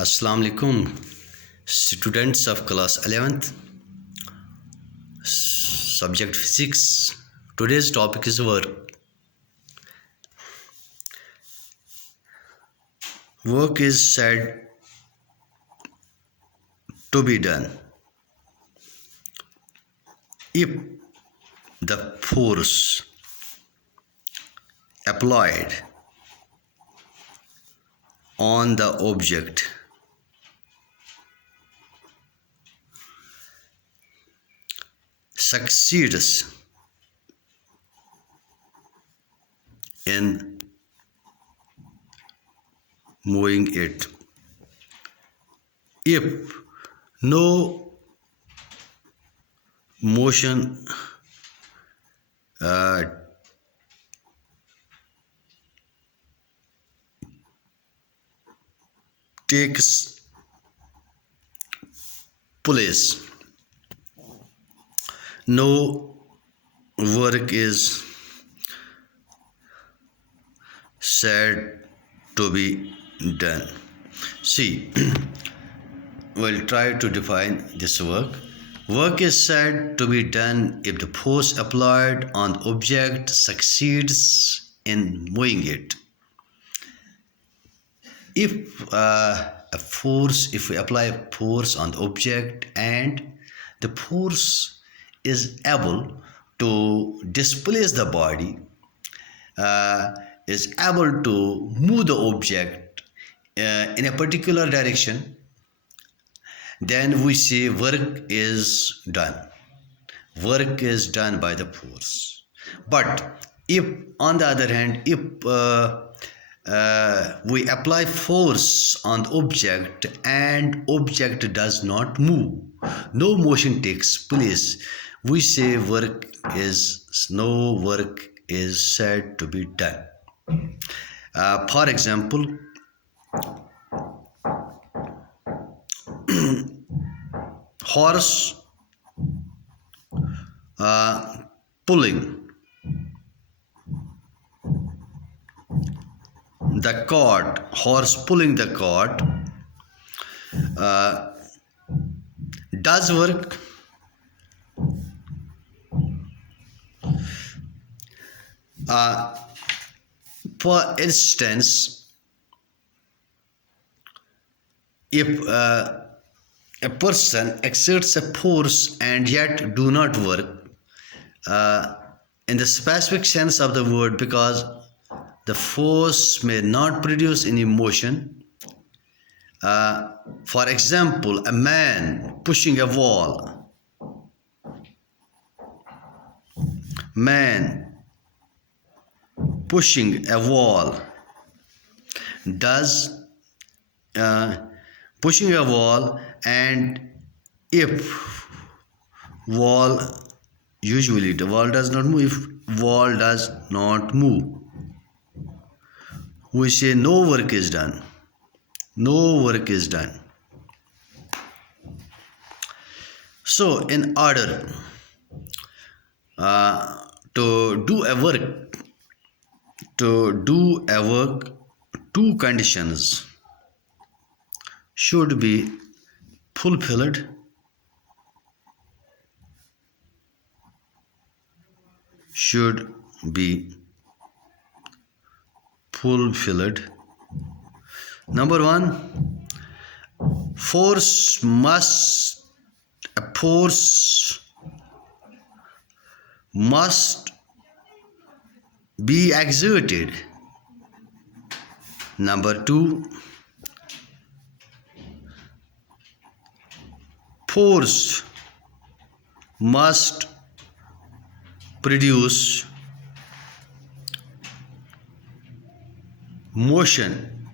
Assalamu alaikum, students of class 11th, subject physics. Today's topic is work. Work is said to be done if the force applied on the object succeeds in moving it. If no motion takes place, no work is said to be done. See, we'll try to define this work. Work is said to be done if the force applied on the object succeeds in moving it. If we apply a force on the object and the force is able to displace the body, is able to move the object in a particular direction, then we say work is done. Work is done by the force. But if, on the other hand, if we apply force on the object and object does not move, no motion takes place, we say no work is said to be done. For example, horse pulling the cart, horse pulling the cart does work. For instance, if a person exerts a force and yet do not work, in the specific sense of the word, because the force may not produce any motion. For example, a man pushing a wall. Man pushing a wall does pushing a wall, and if wall, usually the wall does not move. If wall does not move, we say no work is done. No work is done. So in order to do a work, two conditions should be fulfilled. Should be fulfilled. Number one, force must be exerted. Number two, force must produce motion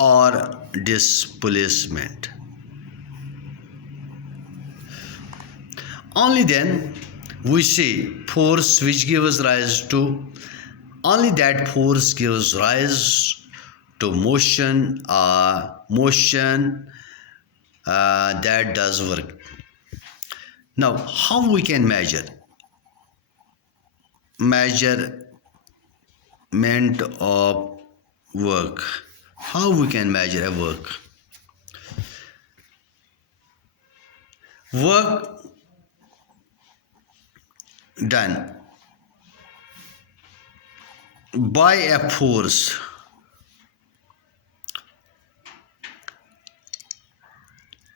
or displacement. Only then we say force which gives rise to, only that force gives rise to motion that does work. Now, how we can measure measurement of work? How we can measure a work? Work done by a force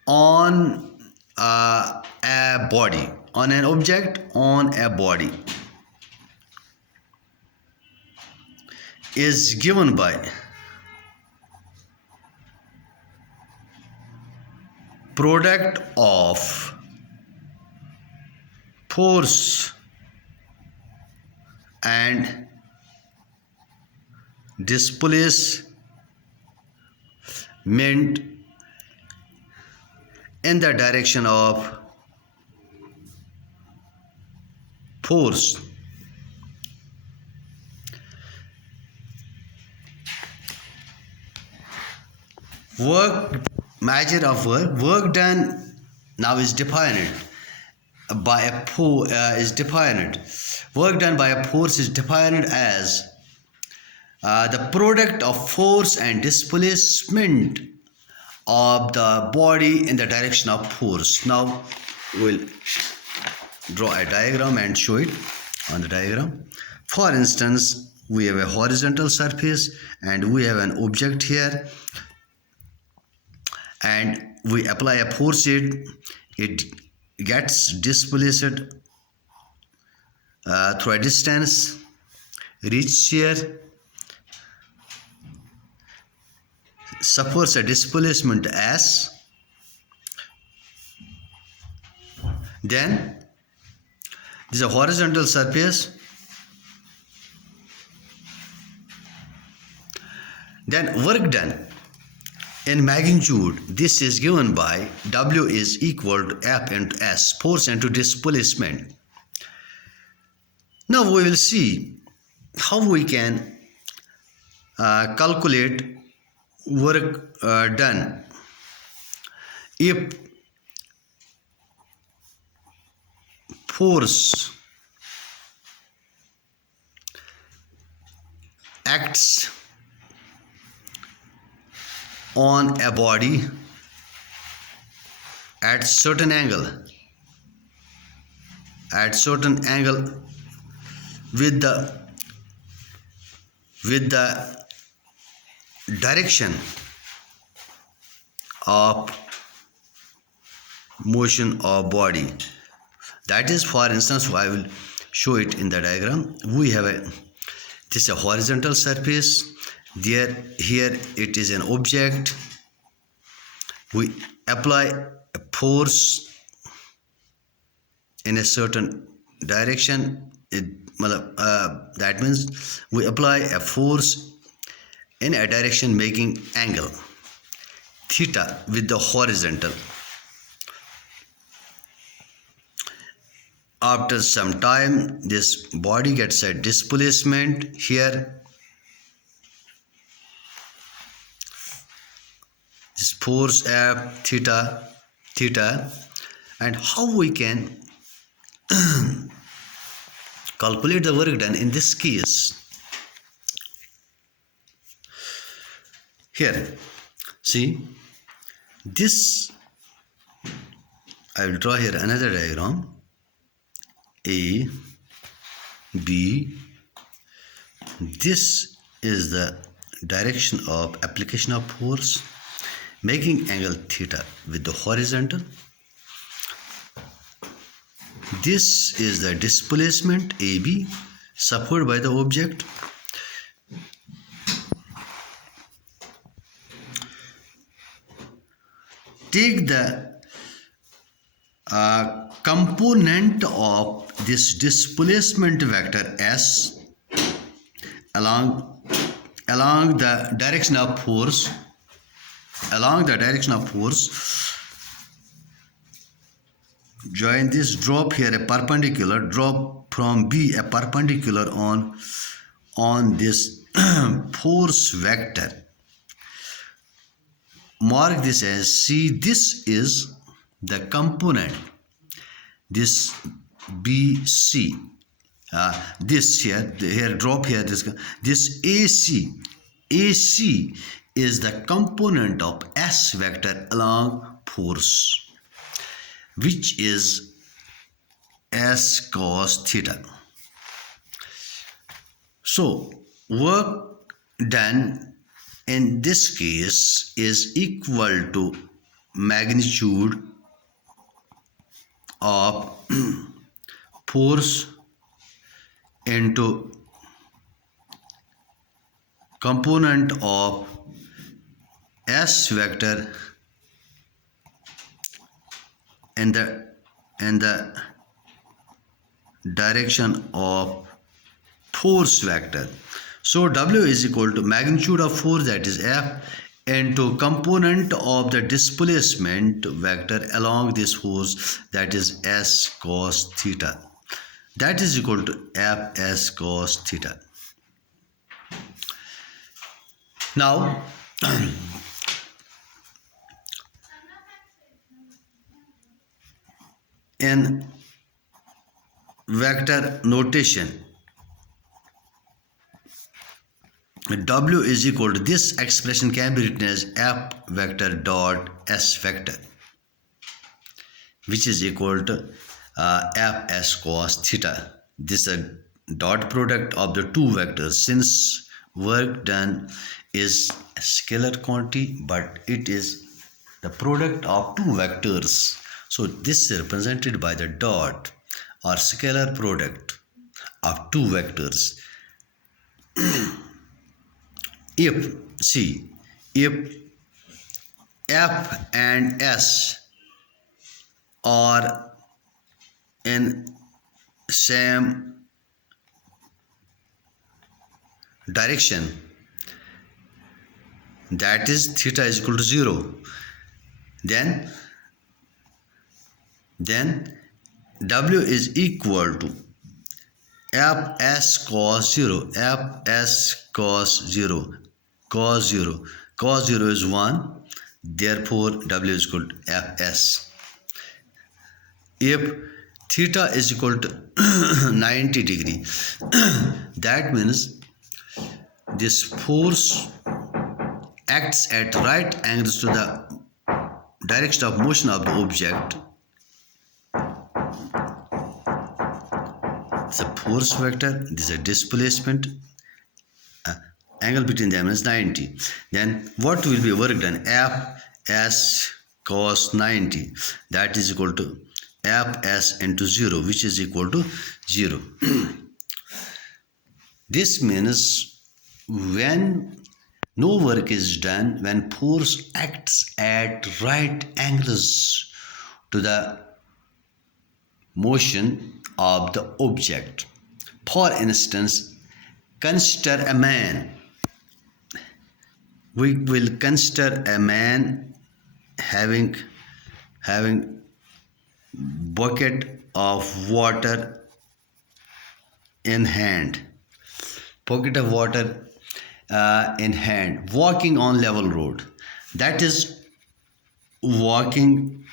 on a body, on an object, on a body, is given by product of force and displacement in the direction of force. Measure of work done now is defined by a work done by a force is defined as the product of force and displacement of the body in the direction of force. Now we'll draw a diagram and show it on the diagram. For instance, we have a horizontal surface and we have an object here, and we apply a force, it gets displaced through a distance, reaches here, suffers a displacement S, then this is a horizontal surface, then work done in magnitude, this is given by W is equal to F into S, force into displacement. Now we will see how we can calculate work done if force acts on a body at certain angle with the direction of motion of body. That is, for instance, I will show it in the diagram. We have this is a horizontal surface. Here it is an object. We apply a force in a certain direction. That means we apply a force in a direction making angle theta with the horizontal. After some time, this body gets a displacement here. This force F theta, and how we can calculate the work done in this case. Here, see this. I will draw here another diagram. A, B. This is the direction of application of force making angle theta with the horizontal. This is the displacement AB suffered by the object. Take the component of this displacement vector S along the direction of force. Join this, drop here a perpendicular, drop from B a perpendicular on this force vector. Mark this as C. This is the component, this BC. This here drop here, this AC is the component of S vector along force. which is S cos theta. So work done in this case is equal to magnitude of force into component of S vector in the direction of force vector. So W is equal to magnitude of force, that is F, into component of the displacement vector along this force, that is S cos theta. That is equal to F S cos theta. Now in vector notation, W is equal to, this expression can be written as F vector dot S vector, which is equal to F S cos theta. This is a dot product of the two vectors. Since work done is a scalar quantity, but it is the product of two vectors, so this is represented by the dot or scalar product of two vectors. If F and S are in same direction, that is theta is equal to 0, then W is equal to Fs cos 0, Fs cos 0, cos 0, cos 0 is 1, therefore W is equal to Fs. If theta is equal to 90 degree, that means this force acts at right angles to the direction of motion of the object. It's a force vector, this is a displacement, angle between them is 90. Then what will be work done? Fs cos 90, that is equal to Fs into 0, which is equal to 0. This means when no work is done, when force acts at right angles to the motion of the object. For instance, consider a man. We will consider a man having bucket of water in hand, bucket of water in hand, walking on level road. That is walking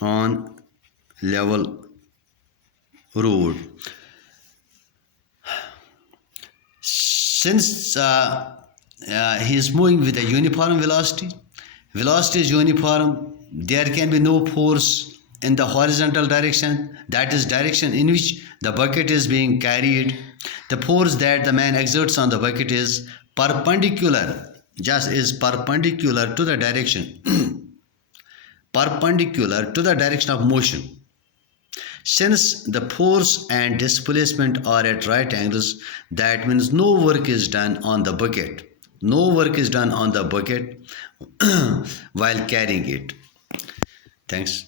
on level road. Since he is moving with a uniform velocity, velocity is uniform, there can be no force in the horizontal direction, that is direction in which the bucket is being carried. The force that the man exerts on the bucket is perpendicular, just is perpendicular to the direction perpendicular to the direction of motion. Since the force and displacement are at right angles, that means no work is done on the bucket. No work is done on the bucket while carrying it. Thanks.